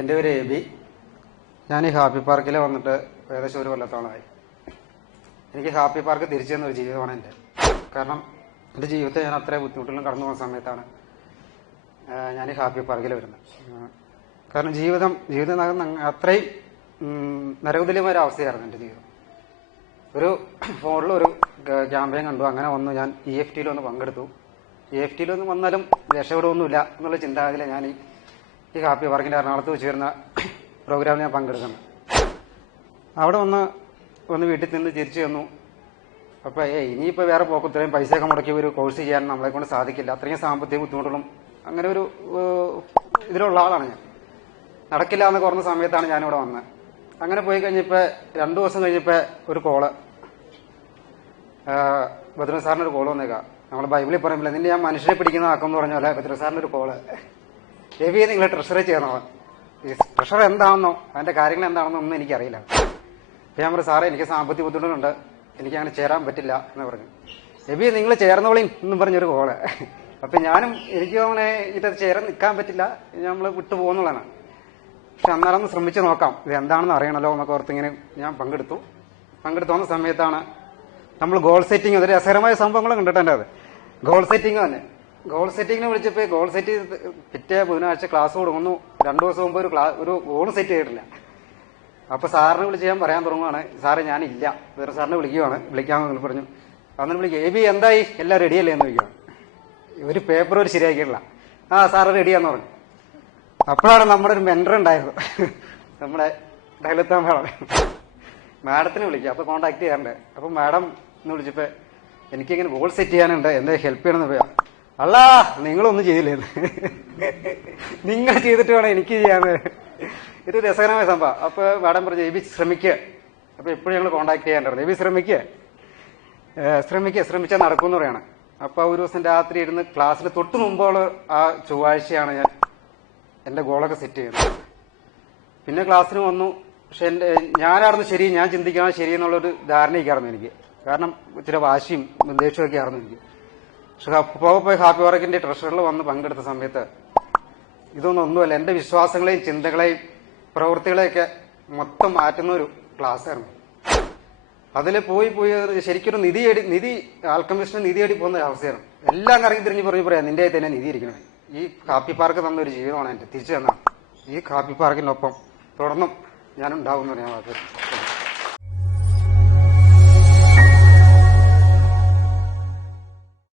എൻ്റെ പേര് എബി. ഞാൻ ഈ ഹാപ്പി പാർക്കിൽ വന്നിട്ട് ഏകദേശം ഒരു കൊല്ലത്തോളമായി. എനിക്ക് ഹാപ്പി പാർക്ക് തിരിച്ചു തന്ന ഒരു ജീവിതമാണ് എൻ്റെ. കാരണം എൻ്റെ ജീവിതത്തെ ഞാൻ അത്രയും ബുദ്ധിമുട്ടുകളും കടന്നു പോകുന്ന സമയത്താണ് ഞാൻ ഈ ഹാപ്പി പാർക്കിൽ വരുന്നത്. കാരണം ജീവിതം അത്രയും നരകതുല്യമായ ഒരു അവസ്ഥയായിരുന്നു എൻ്റെ ജീവിതം. ഒരു ഫോണിൽ ഒരു ക്യാമ്പയിൻ കണ്ടു, അങ്ങനെ വന്നു. ഞാൻ EFTയിൽ ഒന്ന് പങ്കെടുത്തു. EFTയിൽ ഒന്ന് വന്നാലും രക്ഷപ്പെടുമൊന്നുമില്ല എന്നുള്ള ചിന്താഗതിയിൽ ഞാൻ ഈ ഹാപ്പി പാർക്കിൻ്റെ എറണാകുളത്ത് വെച്ച് വരുന്ന പ്രോഗ്രാമിൽ ഞാൻ പങ്കെടുക്കുന്നു. അവിടെ വന്ന് വീട്ടിൽ നിന്ന് തിരിച്ചു വന്നു. അപ്പോൾ ഇനിയിപ്പോൾ വേറെ പോക്കും ഇത്രയും പൈസയൊക്കെ മുടക്കി ഒരു കോഴ്സ് ചെയ്യാൻ നമ്മളെ കൊണ്ട് സാധിക്കില്ല, അത്രയും സാമ്പത്തിക ബുദ്ധിമുട്ടുകളും അങ്ങനെ ഒരു ഇതിലുള്ള ആളാണ് ഞാൻ. നടക്കില്ല എന്ന് കുറഞ്ഞ സമയത്താണ് ഞാനിവിടെ വന്നത്. അങ്ങനെ പോയി കഴിഞ്ഞപ്പോൾ 2 ദിവസം കഴിഞ്ഞപ്പോൾ ഒരു കോള്, ബദ്രു സാറിന് ഒരു കോള് വന്നേക്കാം. നമ്മൾ ബൈബിളിൽ പറയുമ്പോൾ നിന്റെ ഞാൻ മനുഷ്യരെ പിടിക്കുന്ന ആക്കെന്ന് പറഞ്ഞ പോലെ ബദ്രു സാറിന് ഒരു കോള്, രവിയെ നിങ്ങൾ ട്രഷറി ചെയ്യണോ, ഈ ട്രഷർ എന്താണെന്നോ അതിന്റെ കാര്യങ്ങൾ എന്താണെന്നോ ഒന്നും എനിക്കറിയില്ല. അപ്പം ഞാൻ പറഞ്ഞു, സാറേ എനിക്ക് സാമ്പത്തിക ബുദ്ധിമുട്ടുണ്ട്, എനിക്ക് അങ്ങനെ ചേരാൻ പറ്റില്ല എന്ന് പറഞ്ഞു. രവിയെ നിങ്ങൾ ചേർന്നോളി എന്നും പറഞ്ഞൊരു കോള്. അപ്പം ഞാനും എനിക്ക് അങ്ങനെ ഇതത് ചേരാൻ നിൽക്കാൻ പറ്റില്ല, നമ്മൾ വിട്ടു പോകുന്നുള്ളതാണ്. പക്ഷെ അന്നേരം ശ്രമിച്ചു നോക്കാം, ഇത് എന്താണെന്ന് അറിയണമല്ലോ എന്നൊക്കെ ഓർത്ത് ഇങ്ങനെ ഞാൻ പങ്കെടുത്തു വന്ന സമയത്താണ് നമ്മൾ ഗോൾ സെറ്റിംഗ്, അതൊരു രസകരമായ സംഭവങ്ങളും കണ്ടിട്ടുണ്ട്. അത് ഗോൾ സെറ്റിംഗ് തന്നെ. ഗോൾ സെറ്റിങ്ങിനെ വിളിച്ചപ്പോൾ ഗോൾ സെറ്റ് പിറ്റേ ബുധനാഴ്ച ക്ലാസ് കൊടുക്കുന്നു. 2 ദിവസം മുമ്പ് ഒരു ഗോൾ സെറ്റ് ചെയ്തിട്ടില്ല. അപ്പൊ സാറിനെ വിളിച്ച് ഞാൻ പറയാൻ തുടങ്ങുവാണ്, സാറേ ഞാനില്ല, വേറെ സാറിനെ വിളിക്കാമെന്ന് പറഞ്ഞു. അന്ന് വിളിക്കുക, എബി എന്തായി, എല്ലാം റെഡിയല്ലേ എന്ന് ചോദിക്കുകയാണ്. ഒരു പേപ്പർ ഒരു ശരിയാക്കിയിട്ടില്ല. ആ സാറ് റെഡിയാന്ന് പറഞ്ഞു. അപ്പോഴാണ് നമ്മുടെ ഒരു മെന്റർ ഉണ്ടായിരുന്നു, നമ്മുടെ ഡയലത്താൻ മാഡത്തിനെ വിളിക്കുക. അപ്പൊ കോണ്ടാക്ട് ചെയ്യാറുണ്ട്. അപ്പൊ മാഡം എന്ന് വിളിച്ചപ്പോ എനിക്കിങ്ങനെ ഗോൾ സെറ്റ് ചെയ്യാനുണ്ട്, എന്നെ ഹെൽപ്പ് ചെയ്യണമെന്ന് പറയാം. അല്ലാ നിങ്ങളൊന്നും ചെയ്തില്ലേന്ന്, നിങ്ങൾ ചെയ്തിട്ട് വേണം എനിക്ക് ചെയ്യാന്ന്. ഇത് രസകരമായ സംഭവം. അപ്പൊ മാഡം പറഞ്ഞു, എബി ശ്രമിക്കുക. അപ്പൊ എപ്പോഴും ഞങ്ങൾ കോണ്ടാക്ട് ചെയ്യാറുണ്ട്, എബി ശ്രമിച്ചാൽ നടക്കുമെന്ന് പറയാണ്. അപ്പൊ ഒരു ദിവസം രാത്രി ഇരുന്ന് ക്ലാസ്സിൽ തൊട്ട് മുമ്പോള് ആ ചൊവ്വാഴ്ചയാണ് ഞാൻ എന്റെ ഗോളൊക്കെ സെറ്റ് ചെയ്യുന്നത്. പിന്നെ ക്ലാസ്സിന് വന്നു. പക്ഷെ ഞാനായിരുന്നു ശരി, ഞാൻ ചിന്തിക്കണം ശരി എന്നുള്ളൊരു ധാരണയൊക്കെയായിരുന്നു എനിക്ക്. കാരണം ഇച്ചിരി വാശിയും ദേഷ്യമൊക്കെ ആയിരുന്നു എനിക്ക്. പക്ഷെ പോയി ഹാപ്പി പാർക്കിന്റെ ട്രഷറിൽ വന്ന് പങ്കെടുത്ത സമയത്ത് ഇതൊന്നൊന്നുമല്ല, എന്റെ വിശ്വാസങ്ങളെയും ചിന്തകളെയും പ്രവൃത്തികളെയൊക്കെ മൊത്തം മാറ്റുന്ന ഒരു ക്ലാസ് ആയിരുന്നു. അതിൽ പോയി ശരിക്കൊരു നിധി ആൽക്കമിസ്റ്റിന് നിധി തേടി പോകുന്ന ഒരു അവസ്ഥയാണ്. എല്ലാം കറങ്ങി തിരിഞ്ഞ് പറയാം, നിന്റെ തന്നെ നിധി ഇരിക്കണം. ഈ ഹാപ്പി പാർക്ക് തന്നൊരു ജീവിതമാണ് എന്റെ, തിരിച്ചു തന്നാണ്. ഈ ഹാപ്പി പാർക്കിനൊപ്പം തുടർന്നും ഞാനുണ്ടാവും എന്ന് പറയാൻ